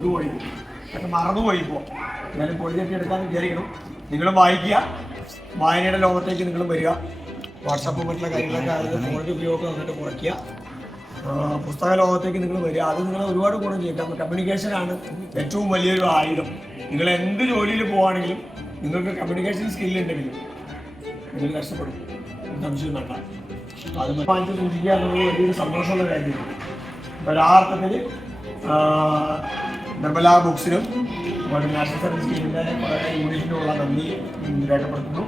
പക്ഷെ മറന്നുപോയി ഇപ്പോൾ എന്നാലും പൊടിയൊക്കെ എടുക്കാൻ വിചാരിക്കണം. നിങ്ങളും വായിക്കുക, വായനയുടെ ലോകത്തേക്ക് നിങ്ങൾ വരിക. വാട്സാപ്പ് മറ്റുള്ള കാര്യങ്ങളൊക്കെ അതിൽ ഫോണിൻ്റെ ഉപയോഗം വന്നിട്ട് കുറയ്ക്കുക. പുസ്തക ലോകത്തേക്ക് നിങ്ങൾ വരിക. അത് നിങ്ങൾ ഒരുപാട് ഗുണം ചെയ്യും. കമ്മ്യൂണിക്കേഷനാണ് ഏറ്റവും വലിയൊരു ആയുധം. നിങ്ങൾ എന്ത് ജോലിയിൽ പോവുകയാണെങ്കിലും നിങ്ങൾക്ക് കമ്മ്യൂണിക്കേഷൻ സ്കില്ലുണ്ടെങ്കിലും നിങ്ങൾ കഷ്ടപ്പെടും, സംശയം വേണ്ട. അത് വാങ്ങിച്ച് സൂക്ഷിക്കുക എന്നുള്ളത് വലിയൊരു സന്തോഷമുള്ള കാര്യമാണ്. അപ്പോൾ യഥാർത്ഥത്തിൽ നിർമ്മല ബുക്സിനും നാഷണൽ സർവീസ് സ്കീമിൻ്റെ യൂണിറ്റിനുള്ള നന്ദി രേഖപ്പെടുത്തുന്നു.